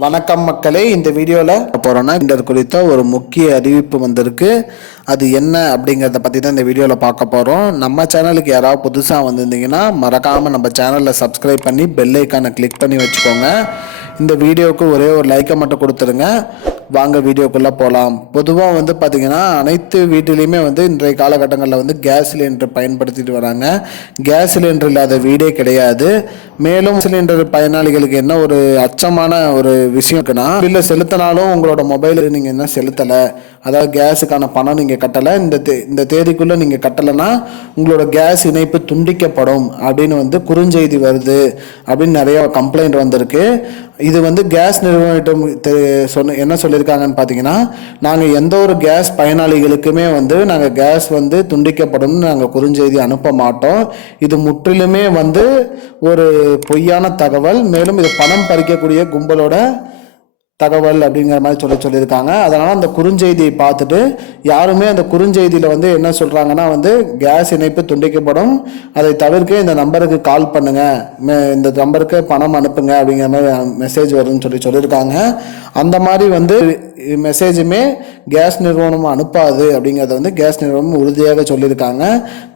வணக்கம் மக்களே, இந்த வீடியோவில் போகிறோன்னா சிலிண்டர் குறித்த ஒரு முக்கிய அறிவிப்பு வந்திருக்கு. அது என்ன அப்படிங்கிறத பற்றி தான் இந்த வீடியோவில் பார்க்க போகிறோம். நம்ம சேனலுக்கு யாராவது புதுசாக வந்திருந்தீங்கன்னா மறக்காமல் நம்ம சேனலில் சப்ஸ்கிரைப் பண்ணி பெல் ஐக்கானை கிளிக் பண்ணி வச்சுக்கோங்க. இந்த வீடியோவுக்கு ஒரே ஒரு லைக்கை மட்டும் கொடுத்துருங்க. வாங்க வீடியோக்குள்ளே போகலாம். பொதுவாக பார்த்திங்கன்னா அனைத்து வீட்டிலையுமே இன்றைய காலகட்டங்களில் கேஸ் சிலிண்டர் பயன்படுத்திட்டு வராங்க. கேஸ் சிலிண்டர் இல்லாத வீடே கிடையாது. மேலும் சிலிண்டர் பயனாளிகளுக்கு என்ன ஒரு அச்சமான ஒரு விஷயம் இருக்குன்னா, பில்லை செலுத்தினாலும் உங்களோட மொபைலில் நீங்கள் என்ன செலுத்தலை, அதாவது கேஸுக்கான பணம் நீங்கள் கட்டலை, இந்த தேதிக்குள்ளே நீங்கள் கட்டலைன்னா உங்களோட கேஸ் இணைப்பு துண்டிக்கப்படும் அப்படின்னு குறுஞ்செய்தி வருது அப்படின்னு நிறைய கம்ப்ளைண்ட் வந்திருக்கு. இது கேஸ் நிறுவனம் என்ன சொல்லியிருக்காங்கன்னு பார்த்தீங்கன்னா, நாங்கள் எந்த ஒரு கேஸ் பயனாளிகளுக்குமே நாங்கள் கேஸ் துண்டிக்கப்படும் நாங்கள் குறுஞ்செய்தி அனுப்ப மாட்டோம். இது முற்றிலுமே ஒரு பொய்யான தகவல். மேலும் இது பணம் பறிக்கக்கூடிய கும்பலோட தகவல் அப்படிங்கிற மாதிரி சொல்லியிருக்காங்க. அதனால் அந்த குறுஞ்செய்தியை பார்த்துட்டு யாருமே அந்த குறுஞ்செய்தியில் என்ன சொல்கிறாங்கன்னா கேஸ் இணைப்பு துண்டிக்கப்படும், அதை தவிர்க்க இந்த நம்பருக்கு கால் பண்ணுங்கள், இந்த நம்பருக்கு பணம் அனுப்புங்க அப்படிங்கிற மாதிரி மெசேஜ் வரும்னு சொல்லியிருக்காங்க. அந்த மாதிரி மெசேஜுமே கேஸ் நிறுவனம் அனுப்பாது அப்படிங்கிறத கேஸ் நிறுவனம் உறுதியாக சொல்லியிருக்காங்க.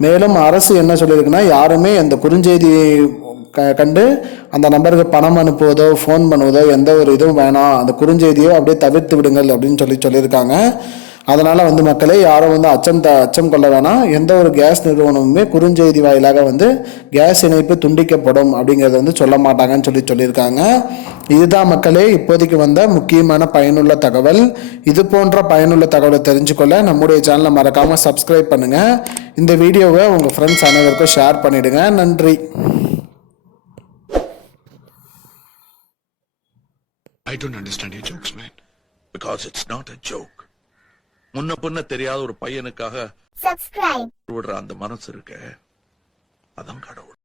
மேலும் அரசு என்ன சொல்லியிருக்குன்னா, யாருமே அந்த குறுஞ்செய்தி கண்டு அந்த நம்பருக்கு பணம் அனுப்புவதோ ஃபோன் பண்ணுவதோ எந்த ஒரு இதுவும் வேணாம், அந்த குறுஞ்செய்தியோ அப்படியே தவிர்த்து விடுங்கள் அப்படின்னு சொல்லியிருக்காங்க. அதனால் மக்களே யாரும் அச்சம் கொள்ள வேணாம். எந்த ஒரு கேஸ் நிறுவனமுமே குறுஞ்செய்தி வாயிலாக கேஸ் இணைப்பு துண்டிக்கப்படும் அப்படிங்கிறத சொல்ல மாட்டாங்கன்னு சொல்லியிருக்காங்க. இதுதான் மக்களே இப்போதைக்கு முக்கியமான பயனுள்ள தகவல். இது போன்ற பயனுள்ள தகவலை தெரிஞ்சுக்கொள்ள நம்முடைய சேனலை மறக்காமல் சப்ஸ்கிரைப் பண்ணுங்கள். இந்த வீடியோவை உங்கள் ஃப்ரெண்ட்ஸ் அனைவருக்கும் ஷேர் பண்ணிவிடுங்க. நன்றி. I don't understand your jokes, man. Because it's not a joke. முன்ன பின்ன தெரியாத ஒரு பையனுக்காக விடுற அந்த மனசு இருக்க, அதான் கடவுள்.